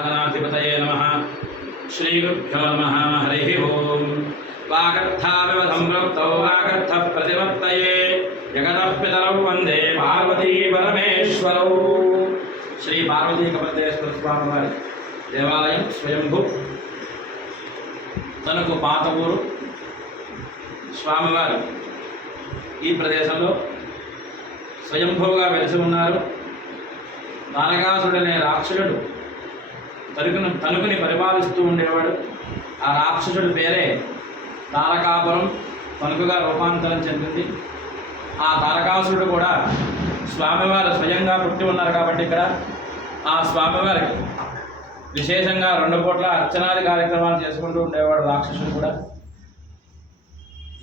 గణాధిపతయే నమ. శ్రీగురుభ్యో నమ. హరి ఓం. వాగర్థావివ సంవృప్తౌ వాగర్థ ప్రతివర్తయే జగతః పితరౌ వందే పార్వతీ పరమేశ్వరౌ. శ్రీ పార్వతీ కపతేశ్వర స్వామి వారి దేవాలయం స్వయంభూ. తనకు పాత ఊరు స్వామివారు ఈ ప్రదేశంలో స్వయంభూగా వెలిసి ఉన్నారు. తారకాసుడనే రాక్షసుడు తనుకుని తనుకుని పరిపాలిస్తూ ఉండేవాడు. ఆ రాక్షసుడి పేరే తారకాపురం తణుకుగా రూపాంతరం చెందింది. ఆ తారకాసురుడు కూడా స్వామివారు స్వయంగా పుట్టి ఉన్నారు కాబట్టి ఇక్కడ. ఆ స్వామివారికి విశేషంగా రెండు పూట్ల అర్చనాది కార్యక్రమాలు చేసుకుంటూ ఉండేవాడు రాక్షసుడు కూడా.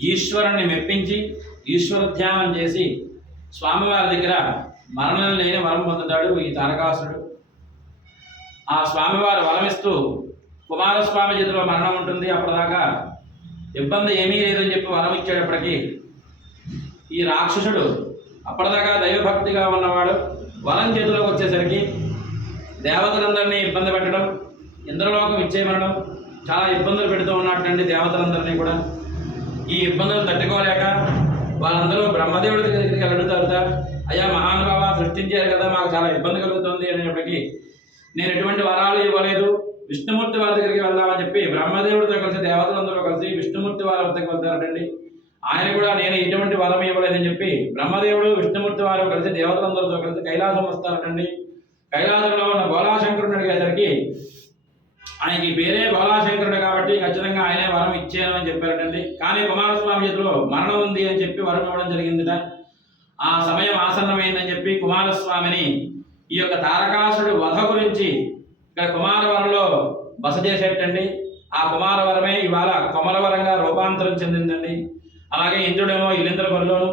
ఈశ్వరుణ్ణి మెప్పించి ఈశ్వర ధ్యానం చేసి స్వామివారి దగ్గర మరణం లేని వరం పొందుతాడు ఈ తారకాసురుడు ఆ స్వామివారు వరమిస్తూ కుమారస్వామి చేతిలో మరణం ఉంటుంది. అప్పటిదాకా ఇబ్బంది ఏమీ లేదని చెప్పి వరం ఇచ్చేటప్పటికీ ఈ రాక్షసుడు అప్పటిదాకా దైవభక్తిగా ఉన్నవాడు వరం చేతిలోకి వచ్చేసరికి దేవతలందరినీ ఇబ్బంది పెట్టడం ఇంద్రలోకం ఇచ్చేయమనడం చాలా ఇబ్బందులు పెడుతూ ఉన్నట్టండి దేవతలందరినీ కూడా ఈ ఇబ్బందులు తట్టుకోలేక వాళ్ళందరూ బ్రహ్మదేవుడి దగ్గరికి వెళ్ళడుతారుట అయ్యా మహానుభావ సృష్టించారు కదా మాకు చాలా ఇబ్బంది కలుగుతుంది అనేప్పటికీ నేను ఎటువంటి వరాలు ఇవ్వలేదు. విష్ణుమూర్తి వారి దగ్గరికి వెళ్దామని చెప్పి బ్రహ్మదేవుడితో కలిసి దేవతలందరూ కలిసి విష్ణుమూర్తి వారి వద్దకు వెళ్తారటండి. ఆయన కూడా నేను ఎటువంటి వరం ఇవ్వలేదని చెప్పి బ్రహ్మదేవుడు విష్ణుమూర్తి వారు కలిసి దేవతలందరితో కలిసి కైలాసం వస్తారటండి. కైలాసంలో ఉన్న బోలాశంకరుని అడిగేసరికి ఆయనకి పేరే బోలాశంకరుడు కాబట్టి ఖచ్చితంగా ఆయనే వరం ఇచ్చాను అని చెప్పారటండి. కానీ కుమారస్వామి చేతిలో మరణం ఉంది అని చెప్పి వరం ఇవ్వడం జరిగిందిట. ఆ సమయం ఆసన్నమైందని చెప్పి కుమారస్వామిని ఈ యొక్క తారకాసుడి వధ గురించి ఇక్కడ కుమారవరంలో బస చేసేటండి. ఆ కుమారవరమే ఇవాళ కొమరవరంగా రూపాంతరం చెందిందండి. అలాగే ఇంద్రుడేమో ఇలింద్రపల్లిలోను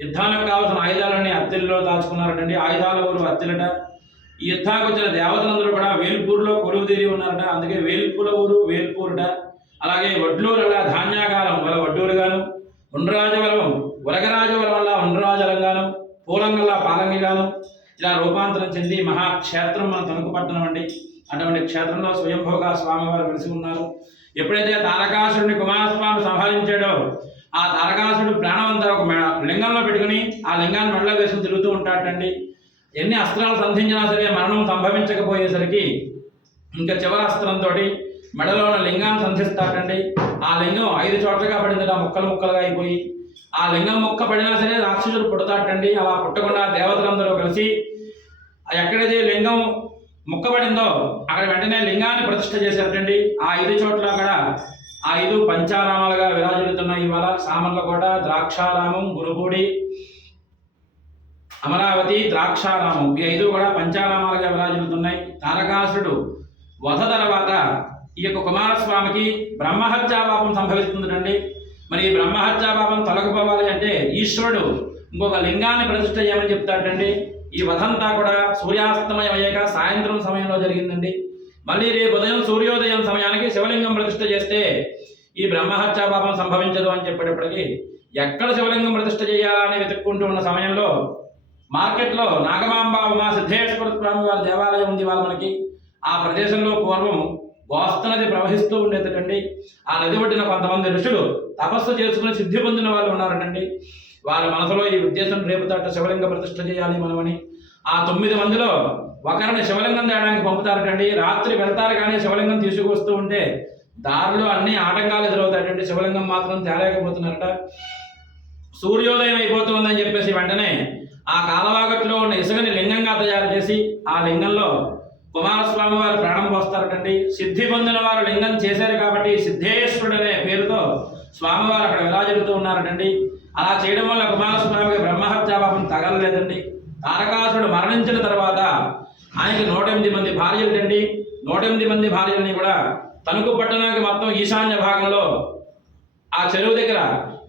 యుద్ధానికి కావాల్సిన ఆయుధాలన్నీ అత్తిల్లో దాచుకున్నారటండి. ఆయుధాల ఊరు అత్తిలట. ఈ యుద్ధానికి వచ్చిన దేవతలందరూ కూడా వేల్పూరులో కొలువు తీరి ఉన్నారట. అందుకే వేల్పుల ఊరు వేల్పూరుట. అలాగే వడ్లూరు అలా ధాన్యాకాలం వల్ల వడ్డూరుగాను ఉండ్రాజవరం ఉరగరాజవలం వల్ల ఉండ్రాజలంగాను పూలంగల్లా పాలంగిగాను ఇలా రూపాంతరం చెంది మహాక్షేత్రం మన తణుకు పట్టణం అండి అటువంటి క్షేత్రంలో స్వయంభోగా స్వామివారు వెలిసి ఉన్నారు. ఎప్పుడైతే తారకాసుడిని కుమారస్వామి సంహరించాడో ఆ తారకాసుడు ప్రాణవంతా ఒక మె- లింగంలో పెట్టుకుని ఆ లింగాన్ని మెడలో వేసుకుని తిరుగుతూ ఉంటాడండి. ఎన్ని అస్త్రాలు సంధించినా సరే మరణం సంభవించకపోయేసరికి ఇంకా చివరి అస్త్రంతో మెడలో ఉన్న లింగాన్ని సంధిస్తాడండి. ఆ లింగం ఐదు చోట్లగా పడిందట ముక్కలు ముక్కలుగా అయిపోయి. ఆ లింగం ముక్క పడినా సరే రాక్షసుడు పుడతాటండి అలా పుట్టకుండా దేవతలందరూ కలిసి ఎక్కడైతే లింగం ముక్కబడిందో అక్కడ వెంటనే లింగాన్ని ప్రతిష్ఠ చేశారటండి. ఆ ఐదు చోట్ల కూడా ఆ ఐదు పంచారామాలుగా విరాజిల్లుతున్నాయి ఇవాళ. సామర్లకోట ద్రాక్షారామం గురుపూడి అమరావతి ద్రాక్షారామం. ఈ ఐదు కూడా పంచారామాలుగా విరాజిల్లుతున్నాయి. తారకాసురుడు వధ తర్వాత ఈ యొక్క కుమారస్వామికి బ్రహ్మహత్యాపాపం సంభవిస్తుందండి మరి ఈ బ్రహ్మహత్యాపాపం తొలగిపోవాలి అంటే ఈశ్వరుడు ఇంకొక లింగాన్ని ప్రతిష్ట చేయమని చెప్తాడండి ఈ వధంతా కూడా సూర్యాస్తమయం అయ్యాక సాయంత్రం సమయంలో జరిగిందండి. మళ్ళీ రేపు ఉదయం సూర్యోదయం సమయానికి శివలింగం ప్రతిష్ఠ చేస్తే ఈ బ్రహ్మహత్యా పాపం సంభవించదు అని చెప్పేటప్పటికీ ఎక్కడ శివలింగం ప్రతిష్ఠ చేయాలని వెతుక్కుంటూ ఉన్న సమయంలో మార్కెట్లో నాగమాంబ ఉమా సిద్ధేశ్వర స్వామి వారి దేవాలయం ఉంది వాళ్ళ మనకి. ఆ ప్రదేశంలో పూర్వం గోస్త నది ప్రవహిస్తూ ఉండేదటండి ఆ నది ఒడ్డిన కొంతమంది ఋషులు తపస్సు చేసుకుని సిద్ధి పొందిన వాళ్ళు ఉన్నారటండి. వారి మనసులో ఈ ఉద్దేశం రేపుతాట శివలింగ ప్రతిష్ఠ చేయాలి మనమని. ఆ తొమ్మిది మందిలో ఒకరిని శివలింగం తేడానికి పంపుతారటండి. రాత్రి వెళ్తారు కానీ శివలింగం తీసుకొస్తూ ఉంటే దారిలో అన్ని ఆటంకాలు ఎదురవుతాయండి శివలింగం మాత్రం తేలేకపోతున్నారట. సూర్యోదయం అయిపోతుందని చెప్పేసి వెంటనే ఆ కాలవాగట్లో ఉన్న ఇసుకని లింగంగా తయారు చేసి ఆ లింగంలో కుమారస్వామి వారు ప్రాణం పోస్తారటండి. సిద్ధి పొందిన వారు లింగం చేశారు కాబట్టి సిద్ధేశ్వరుడు అనే పేరుతో స్వామివారు అక్కడ విరాజిల్లుతూ ఉన్నారటండి. అలా చేయడం వల్ల కుమారస్వామికి బ్రహ్మహత్యాపాపం తగలలేదండి. తారకాసుడు మరణించిన తర్వాత ఆయనకి నూట ఎనిమిది మంది భార్యలుటండి నూట ఎనిమిది మంది భార్యల్ని కూడా తణుకు పట్టణానికి మొత్తం ఈశాన్య భాగంలో ఆ చెరువు దగ్గర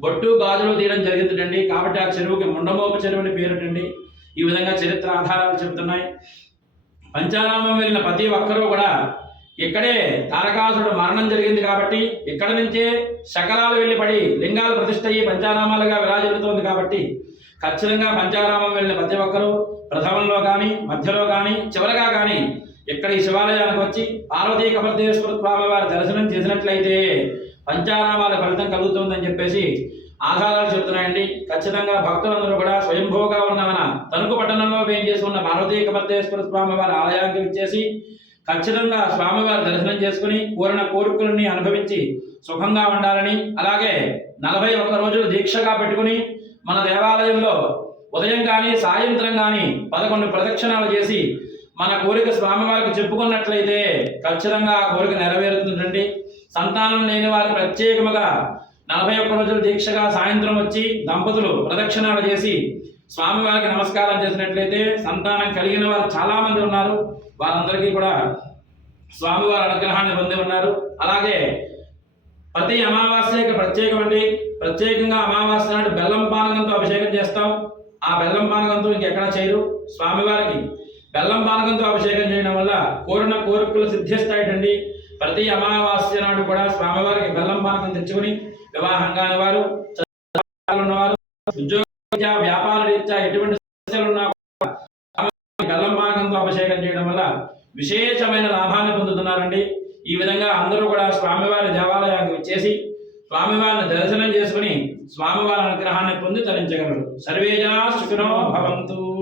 బొట్టు గాజులు తీయడం జరిగిందండి. కాబట్టి ఆ చెరువుకి ముండమోపు చెరువు అని పేరుటండి ఈ విధంగా చరిత్ర ఆధారాలు చెబుతున్నాయి. పంచారామం వెళ్ళిన ప్రతి ఒక్కరూ కూడా ఇక్కడే తారకాసుడు మరణం జరిగింది కాబట్టి ఇక్కడ నుంచే శకలాలు వెళ్ళి పడి లింగాలు ప్రతిష్ఠ అయ్యి పంచారామాలుగా విరాజిల్లుతోంది కాబట్టి ఖచ్చితంగా పంచారామం వెళ్ళిన ప్రతి ఒక్కరూ ప్రథమంలో కానీ మధ్యలో కానీ చివరగా కానీ ఇక్కడ ఈ శివాలయానికి వచ్చి పార్వతీ కపర్దేశ్వర స్వామి వారి దర్శనం చేసినట్లయితే పంచానామాల ఫలితం కలుగుతుందని చెప్పేసి ఆధారాలు చెప్తున్నాయండి ఖచ్చితంగా భక్తులందరూ కూడా స్వయంభూగా ఉన్న మన తణుకు పట్టణంలో వేయించేసి ఉన్న పార్వతీ కపర్దేశ్వర స్వామి వారి ఆలయానికి ఇచ్చేసి ఖచ్చితంగా స్వామివారి దర్శనం చేసుకుని కోరిన కోరికలని అనుభవించి సుఖంగా ఉండాలని అలాగే నలభై ఒక్క రోజులు దీక్షగా పెట్టుకుని మన దేవాలయంలో ఉదయం కానీ సాయంత్రం కానీ పదకొండు ప్రదక్షిణాలు చేసి మన కోరిక స్వామివారికి చెప్పుకున్నట్లయితే ఖచ్చితంగా ఆ కోరిక నెరవేరుతుందండి. సంతానం లేని వారు ప్రత్యేకముగా నలభై ఒక్క రోజులు దీక్షగా సాయంత్రం వచ్చి దంపతులు ప్రదక్షిణాలు చేసి స్వామివారికి నమస్కారం చేసినట్లయితే సంతానం కలిగిన వారు చాలా మంది ఉన్నారు. వారందరికీ కూడా స్వామివారి అనుగ్రహాన్ని పొంది ఉన్నారు. అలాగే ప్రతి అమావాస్యకి ప్రత్యేకమండి ప్రత్యేకంగా అమావాస్య నాడు బెల్లం పానకంతో అభిషేకం చేస్తాం. ఆ బెల్లం పానకంతో ఇంకెక్కడ చేయరు. స్వామివారికి బెల్లం పానకంతో అభిషేకం చేయడం వల్ల కోరిన కోరికలు సిద్ధిస్తాయటండి. ప్రతి అమావాస్య నాడు కూడా స్వామివారికి బెల్లం పానకం తెచ్చుకుని వివాహం కాని వారు ఉన్నవారు ఉద్యోగ వ్యాపార రీత్యా ఎటువంటి సమస్యలు ఉన్నా కూడా అభిషేకం చేయడం వల్ల విశేషమైన లాభాన్ని పొందుతున్నారండి. ఈ విధంగా అందరూ కూడా స్వామివారి దేవాలయానికి వచ్చేసి స్వామివారిని దర్శనం చేసుకుని స్వామివారి అనుగ్రహాన్ని పొంది తరించగలరు. సర్వేజనా సుఖినో భవంతు.